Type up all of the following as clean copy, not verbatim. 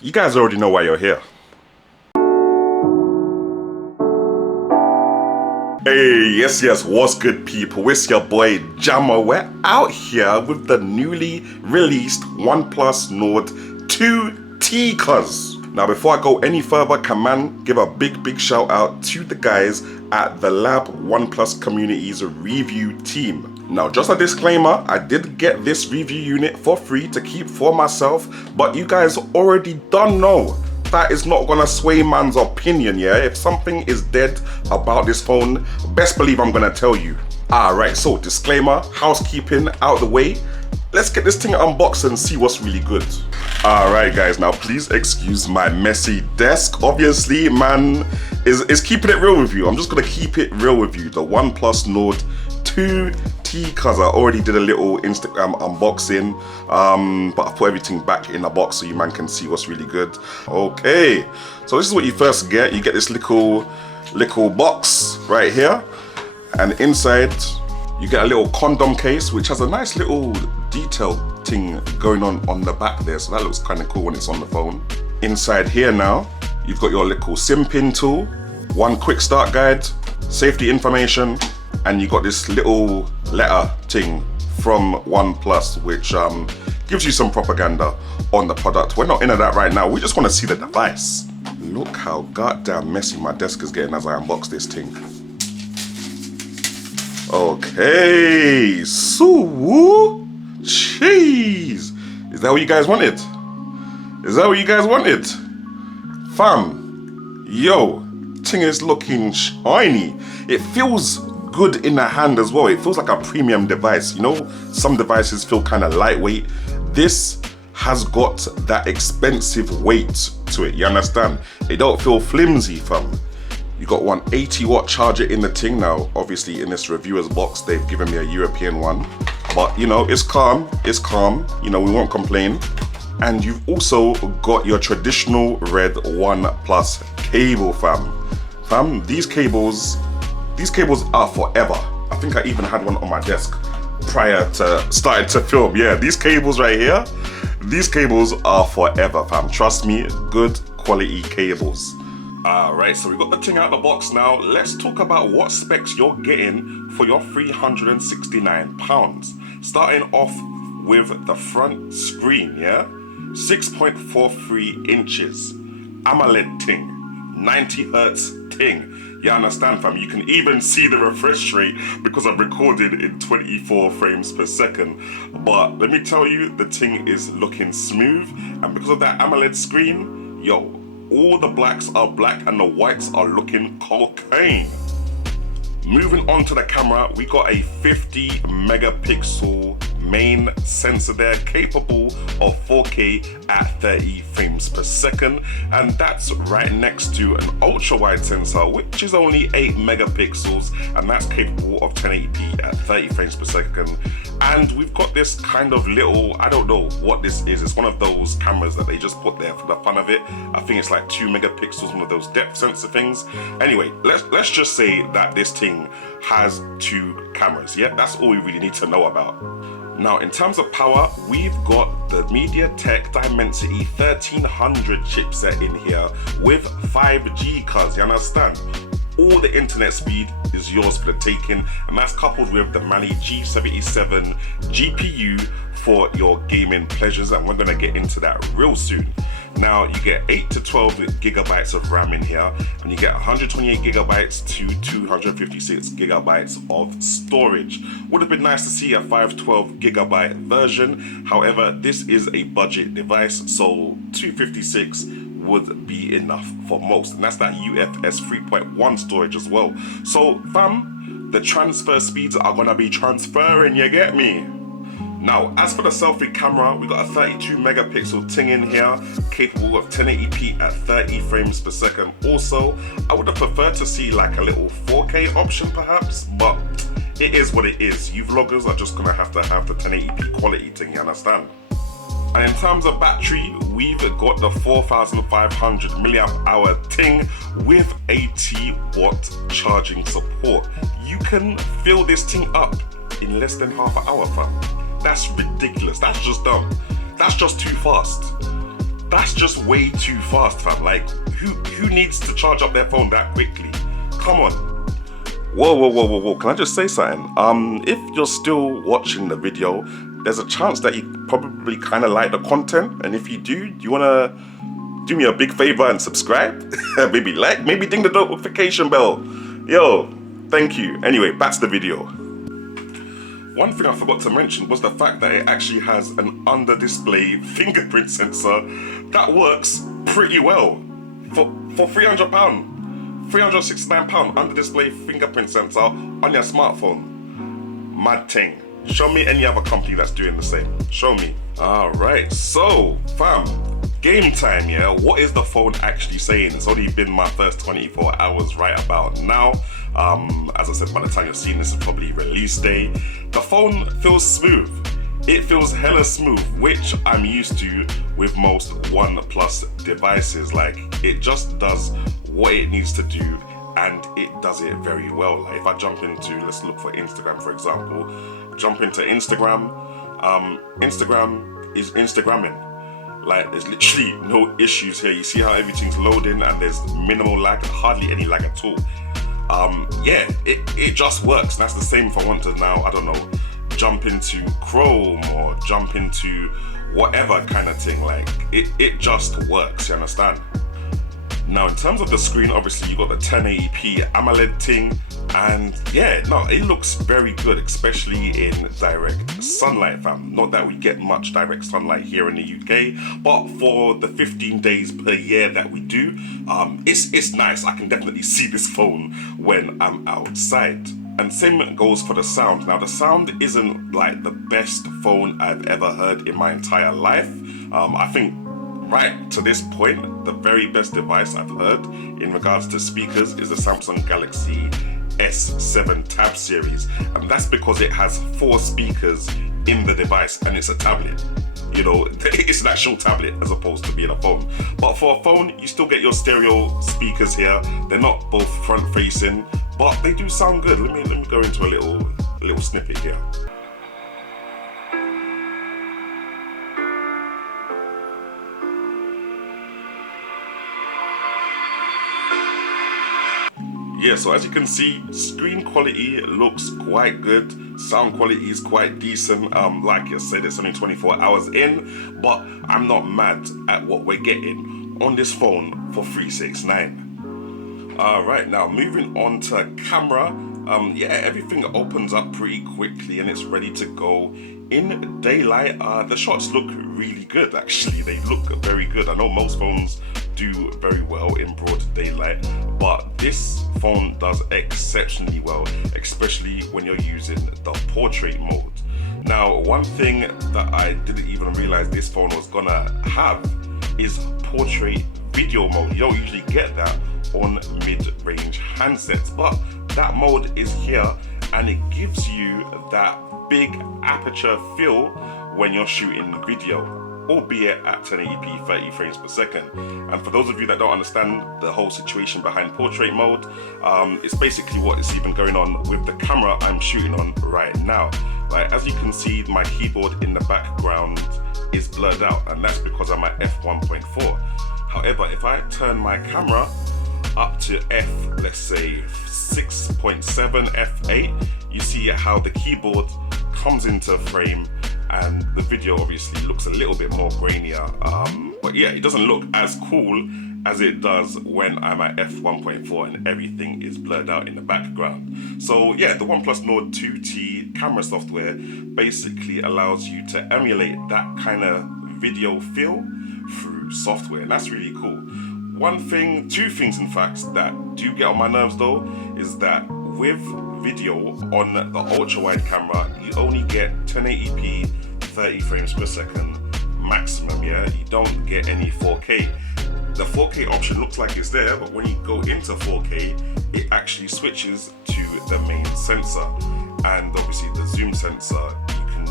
You guys already know why you're here. Hey, yes, what's good people? It's your boy Jamo. We're out here with the newly released OnePlus Nord 2T cuz. Now before I go any further, can man give a big shout out to the guys at the Lab OnePlus Community's review team. Now just a disclaimer, I did get this review unit for free to keep for myself, but you guys already don't know. That is not gonna sway man's opinion, yeah? If something is dead about this phone, best believe I'm gonna tell you. Alright, so disclaimer, housekeeping out the way. Let's get this thing unboxed and see what's really good. Alright guys, now please excuse my messy desk. Obviously, man is keeping it real with you. I'm just gonna keep it real with you. The OnePlus Nord 2T, cause I already did a little Instagram unboxing, but I put everything back in the box so you man can see what's really good. Okay, so this is what you first get. You get this little box right here, and inside you get a little condom case which has a nice little detail thing going on the back there, so that looks kind of cool when it's on the phone. Inside here now you've got your little SIM pin tool, one quick start guide, safety information, and you got this little letter thing from OnePlus which gives you some propaganda on the product. We're not into that right now, we just want to see the device. Look how goddamn messy my desk is getting as I unbox this thing. Okay, so jeez, is that what you guys wanted? Is that what you guys wanted? Fam, yo, thing is looking shiny. It feels good in the hand as well. It feels like a premium device. You know, some devices feel kind of lightweight. This has got that expensive weight to it, you understand? It don't feel flimsy, fam. You got one 80-watt charger in the thing. Now, obviously in this reviewer's box, they've given me a European one. But you know, it's calm, you know, we won't complain. And you've also got your traditional red OnePlus cable, fam. Fam, these cables are forever. I think I even had one on my desk prior to starting to film. Yeah, these cables right here, these cables are forever, fam. Trust me, good quality cables. Alright, so we got the thing out of the box now. Let's talk about what specs you're getting for your £369. Starting off with the front screen, yeah? 6.43 inches, AMOLED ting, 90 hertz ting. You understand, fam? You can even see the refresh rate because I've recorded in 24 frames per second. But let me tell you, the thing is looking smooth, and because of that AMOLED screen, yo, all the blacks are black and the whites are looking cocaine. Moving on to the camera, we got a 50 megapixel main sensor there, capable of 4K at 30 frames per second, and that's right next to an ultra wide sensor which is only 8 megapixels, and that's capable of 1080p at 30 frames per second. And we've got this kind of little, I don't know what this is, it's one of those cameras that they just put there for the fun of it. I think it's like 2 megapixels, one of those depth sensor things. Anyway, let's just say that this thing has 2 cameras, yeah? That's all we really need to know about. Now, in terms of power, we've got the MediaTek Dimensity 1300 chipset in here with 5G, cuz, you understand? All the internet speed is yours for the taking, and that's coupled with the Mali G77 GPU for your gaming pleasures, and we're gonna get into that real soon. Now, you get 8 to 12 gigabytes of RAM in here, and you get 128 gigabytes to 256 gigabytes of storage. Would have been nice to see a 512 gigabyte version. However, this is a budget device, so 256 would be enough for most, and that's that UFS 3.1 storage as well. So fam, the transfer speeds are gonna be transferring, you get me? Now, as for the selfie camera, we got a 32 megapixel thing in here, capable of 1080p at 30 frames per second. Also, I would have preferred to see like a little 4K option perhaps, but it is what it is. You vloggers are just gonna have to have the 1080p quality thing, you understand? And in terms of battery, we've got the 4500 milliamp hour thing with 80 watt charging support. You can fill this thing up in less than half an hour, fam. That's ridiculous. That's just dumb. That's just too fast. That's just way too fast, fam. Like, who needs to charge up their phone that quickly? Come on. Whoa. Can I just say something? If you're still watching the video, there's a chance that you probably kind of like the content. And if you do you want to do me a big favor and subscribe? Maybe like, maybe ding the notification bell. Yo, thank you. Anyway, back to the video. One thing I forgot to mention was the fact that it actually has an under-display fingerprint sensor that works pretty well. For £300, £369 under-display fingerprint sensor on your smartphone. Mad thing. Show me any other company that's doing the same. Show me. Alright, so fam, game time, yeah? What is the phone actually saying? It's only been my first 24 hours right about now. As I said, by the time you're seeing this, it's probably release day. The phone feels smooth. It feels hella smooth, which I'm used to with most OnePlus devices. Like, it just does what it needs to do, and it does it very well. Like, if I jump into, let's look for Instagram, for example. Jump into Instagram. Instagram is Instagramming. Like, there's literally no issues here. You see how everything's loading and there's minimal lag, hardly any lag at all. Yeah, it just works. And that's the same if I want to now, I don't know, jump into Chrome or jump into whatever kind of thing. Like, it just works, you understand? Now, in terms of the screen, obviously you got the 1080p AMOLED thing, and yeah, no, it looks very good, especially in direct sunlight, fam. Not that we get much direct sunlight here in the UK, but for the 15 days per year that we do, it's nice. I can definitely see this phone when I'm outside. And same goes for the sound. Now, the sound isn't like the best phone I've ever heard in my entire life. I think right to this point, the very best device I've heard in regards to speakers is the Samsung Galaxy S7 Tab series, and that's because it has 4 speakers in the device and it's a tablet. You know, it's an actual tablet as opposed to being a phone. But for a phone, you still get your stereo speakers here. They're not both front facing, but they do sound good. Let me go into a little snippet here. Yeah, so as you can see, screen quality looks quite good. Sound quality is quite decent. Like I said, it's only 24 hours in, but I'm not mad at what we're getting on this phone for $369. Alright, now moving on to camera. Yeah, everything opens up pretty quickly and it's ready to go. In daylight, the shots look really good actually. They look very good. I know most phones do very well in broad daylight, but this phone does exceptionally well, especially when you're using the portrait mode. Now, one thing that I didn't even realize this phone was gonna have is portrait video mode. You don't usually get that on mid-range handsets, but that mode is here and it gives you that big aperture feel when you're shooting video, albeit at 1080p 30 frames per second. And for those of you that don't understand the whole situation behind portrait mode, it's basically what is even going on with the camera I'm shooting on right now. Like, as you can see, my keyboard in the background is blurred out, and that's because I'm at f1.4. However, if I turn my camera up to let's say 6.7, f8, you see how the keyboard comes into frame and the video obviously looks a little bit more grainier, but yeah, it doesn't look as cool as it does when I'm at f1.4 and everything is blurred out in the background. So yeah, the OnePlus Nord 2T camera software basically allows you to emulate that kind of video feel through software, and that's really cool. Two things in fact that do get on my nerves though is that with video on the ultra wide camera, you only get 1080p 30 frames per second maximum, yeah? You don't get any 4K. The 4K option looks like it's there, but when you go into 4K, it actually switches to the main sensor. And obviously the zoom sensor, you can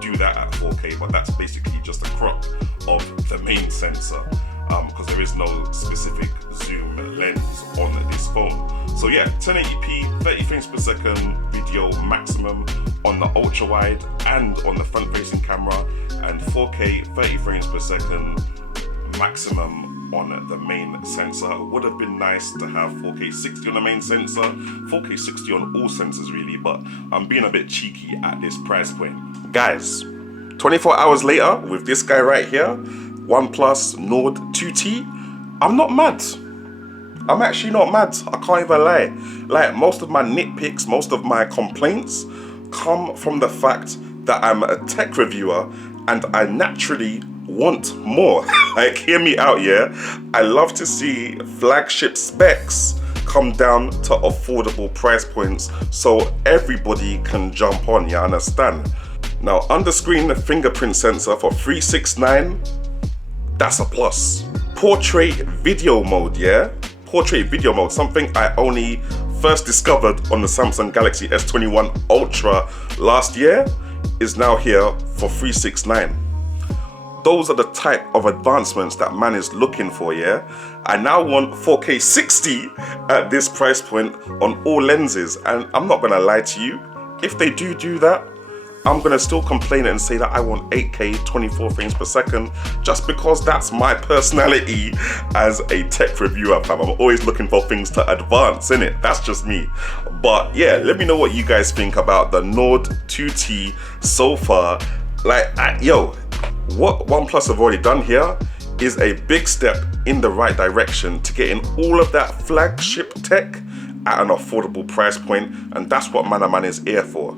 do that at 4K, but that's basically just a crop of the main sensor, because there is no specific zoom lens on this phone. So yeah, 1080p 30 frames per second video maximum on the ultra wide and on the front facing camera, and 4K 30 frames per second maximum on the main sensor. It would have been nice to have 4K 60 on the main sensor, 4K 60 on all sensors really, but I'm being a bit cheeky at this price point. Guys, 24 hours later, with this guy right here, OnePlus Nord 2T, I'm not mad. I'm actually not mad, I can't even lie. Like, most of my nitpicks, most of my complaints come from the fact that I'm a tech reviewer and I naturally want more. Like, hear me out, yeah? I love to see flagship specs come down to affordable price points so everybody can jump on, you understand? Now, under-screen fingerprint sensor for $369, that's a plus. Portrait video mode, yeah? Portrait video mode, something I only first discovered on the Samsung Galaxy S21 Ultra last year, is now here for $369. Those are the type of advancements that man is looking for, yeah? I now want 4K 60 at this price point on all lenses, and I'm not gonna lie to you, if they do that, I'm gonna still complain and say that I want 8K 24 frames per second, just because that's my personality as a tech reviewer, fam. I'm always looking for things to advance, innit? That's just me. But yeah, let me know what you guys think about the Nord 2T so far. Like, yo, what OnePlus have already done here is a big step in the right direction to getting all of that flagship tech at an affordable price point, and that's what Man is here for.